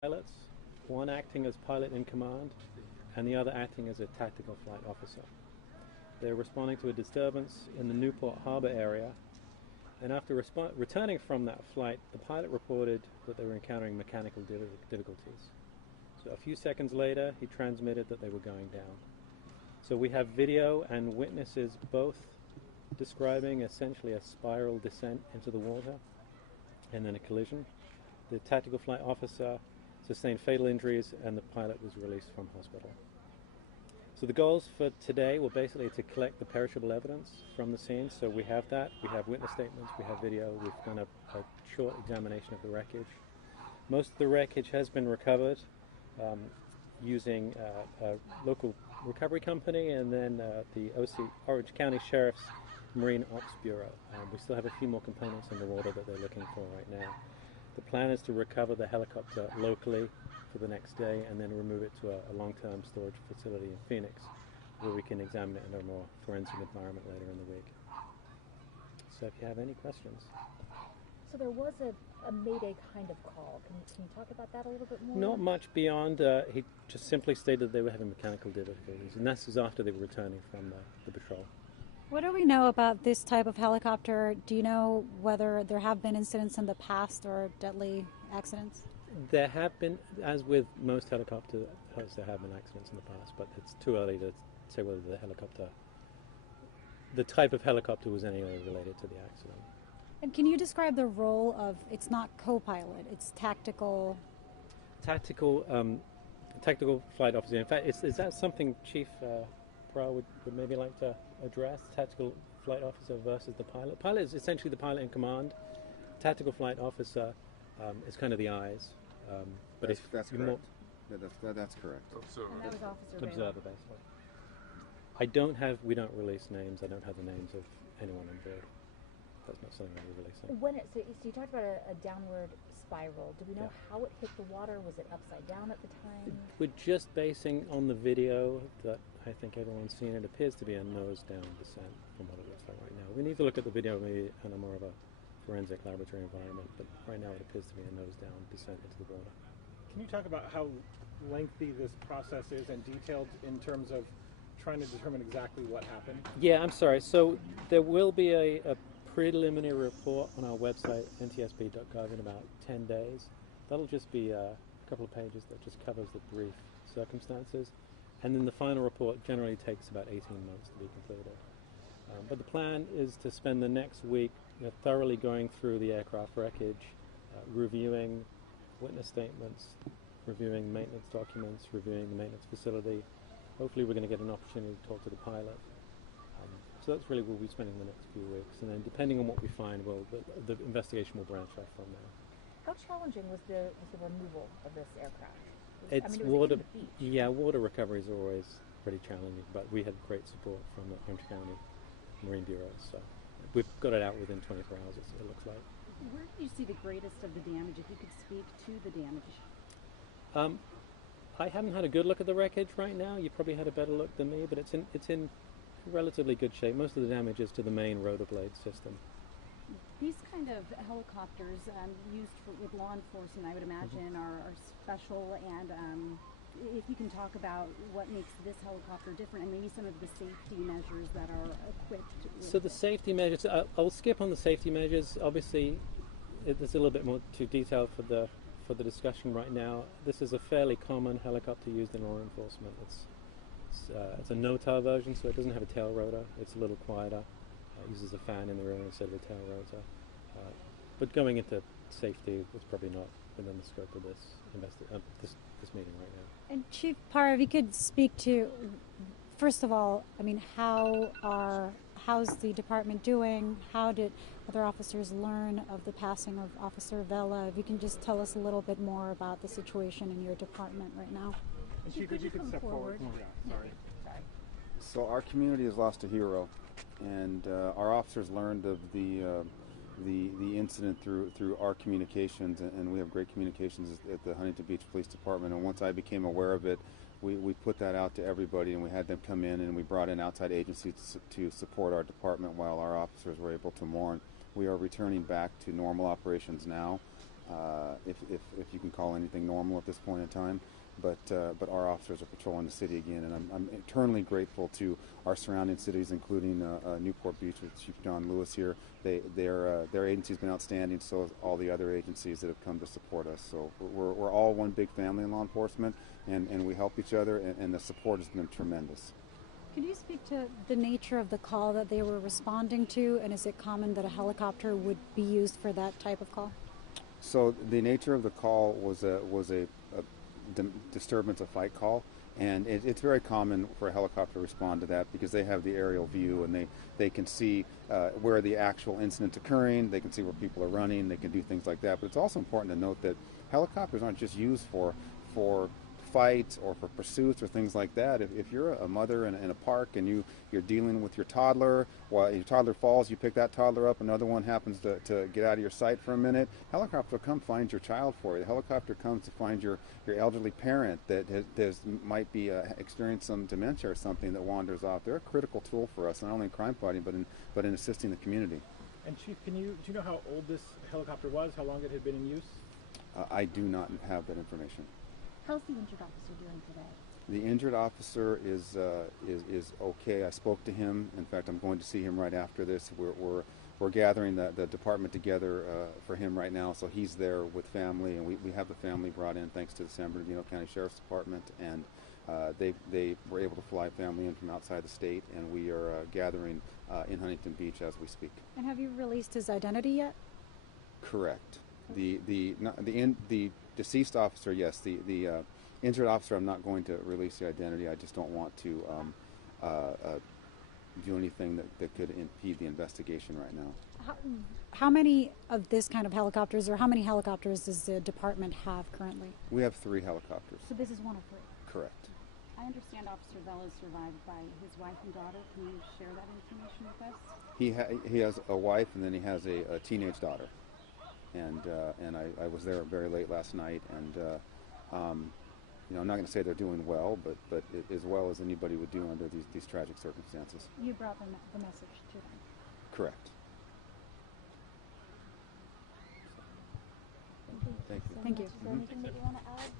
pilots, one acting as pilot in command and the other acting as a tactical flight officer. They're responding to a disturbance in the Newport Harbor area, and after returning from that flight, the pilot reported that they were encountering mechanical difficulties. So a few seconds later, he transmitted that they were going down. So we have video and witnesses both describing essentially a spiral descent into the water and then a collision. The tactical flight officer sustained fatal injuries and the pilot was released from hospital. So the goals for today were basically to collect the perishable evidence from the scene. So we have that, we have witness statements, we have video, we've done a short examination of the wreckage. Most of the wreckage has been recovered using a local recovery company and then the Orange County Sheriff's Marine Ops Bureau. We still have a few more components in the water that they're looking for right now. The plan is to recover the helicopter locally for the next day and then remove it to a long-term storage facility in Phoenix where we can examine it in a more forensic environment later in the week. So if you have any questions. So there was a mayday kind of call. Can you talk about that a little bit more? Not much beyond. He just simply stated they were having mechanical difficulties, and this is after they were returning from the patrol. What do we know about this type of helicopter? Do you know whether there have been incidents in the past or deadly accidents? There have been, as with most helicopters, there have been accidents in the past, but it's too early to say whether the type of helicopter was anyway related to the accident. And can you describe the role of, it's not co-pilot, it's tactical? Tactical flight officer. In fact, is that something Chief Pro would maybe like to address? Tactical flight officer versus the pilot. Pilot is essentially the pilot in command. Tactical flight officer is kind of the eyes. But that's correct. That's correct. And that was Observer basically. We don't release names. I don't have the names of anyone on board. That's not something that we release. So you talked about a downward spiral. Do we know how it hit the water? Was it upside down at the time? We're just basing on the video that I think everyone's seen. It appears to be a nose-down descent from what it looks like right now. We need to look at the video maybe in a more of a forensic laboratory environment, but right now it appears to be a nose-down descent into the water. Can you talk about how lengthy this process is and detailed in terms of trying to determine exactly what happened? Yeah, I'm sorry. So there will be a preliminary report on our website, ntsb.gov, in about 10 days. That'll just be a couple of pages that just covers the brief circumstances. And then the final report generally takes about 18 months to be completed. But the plan is to spend the next week thoroughly going through the aircraft wreckage, reviewing witness statements, reviewing maintenance documents, reviewing the maintenance facility. Hopefully we're going to get an opportunity to talk to the pilot. So that's really what we'll be spending the next few weeks. And then depending on what we find, the investigation will branch off from there. How challenging was the removal of this aircraft? It's water. Yeah, water recovery is always pretty challenging, but we had great support from the Orange County Marine Bureau, so we've got it out within 24 hours, it looks like. Where do you see the greatest of the damage, if you could speak to the damage? I haven't had a good look at the wreckage right now. You probably had a better look than me, but it's in relatively good shape. Most of the damage is to the main rotor blade system. These kind of helicopters used with law enforcement, I would imagine, are special, and if you can talk about what makes this helicopter different and maybe some of the safety measures that are equipped with So the safety measures, I'll skip on the safety measures. Obviously, it's a little bit more too detailed for the discussion right now. This is a fairly common helicopter used in law enforcement. It's a no-tail version, so it doesn't have a tail rotor. It's a little quieter. It uses a fan in the rear instead of a tail rotor. But going into safety is probably not within the scope of this meeting right now. And Chief Parr, if you could speak to, first of all, I mean, how's the department doing? How did other officers learn of the passing of Officer Vela? If you can just tell us a little bit more about the situation in your department right now. And Chief, if you could step forward. Yeah, sorry. So our community has lost a hero, and our officers learned of the incident through our communications, and we have great communications at the Huntington Beach Police Department. And once I became aware of it, we put that out to everybody, and we had them come in, and we brought in outside agencies to support our department while our officers were able to mourn. We are returning back to normal operations now. if you can call anything normal at this point in time. But our officers are patrolling the city again, and I'm eternally grateful to our surrounding cities, including Newport Beach with Chief John Lewis here. Their agency's been outstanding, so has all the other agencies that have come to support us. So we're all one big family in law enforcement, and we help each other, and the support has been tremendous. Could you speak to the nature of the call that they were responding to, and is it common that a helicopter would be used for that type of call? So the nature of the call was a disturbance, a fight call, and it's very common for a helicopter to respond to that because they have the aerial view and they can see where the actual incident's occurring, they can see where people are running, they can do things like that. But it's also important to note that helicopters aren't just used for fights or for pursuits or things like that. If you're a mother in a park and you're dealing with your toddler, while your toddler falls, you pick that toddler up, another one happens to get out of your sight for a minute, helicopter will come find your child for you. The helicopter comes to find your elderly parent that might be experiencing some dementia or something that wanders off. They're a critical tool for us, not only in crime fighting, but in assisting the community. And Chief, do you know how old this helicopter was, how long it had been in use? I do not have that information. How's the injured officer doing today? The injured officer is okay. I spoke to him. In fact, I'm going to see him right after this. We're gathering the department together for him right now. So he's there with family, and we have the family brought in thanks to the San Bernardino County Sheriff's Department, and they were able to fly family in from outside the state, and we are gathering in Huntington Beach as we speak. And have you released his identity yet? Correct. The deceased officer, yes. The injured officer, I'm not going to release the identity. I just don't want to do anything that could impede the investigation right now. How many of this kind of helicopters, or how many helicopters does the department have currently? We have 3 helicopters. So this is one of 3? Correct. I understand Officer Vela is survived by his wife and daughter. Can you share that information with us? He has a wife, and then he has a teenage daughter. And I was there very late last night, and I'm not going to say they're doing well, but as well as anybody would do under these tragic circumstances. You brought the message to them. Correct. Thank you. Thank you. Is there anything that you want to add?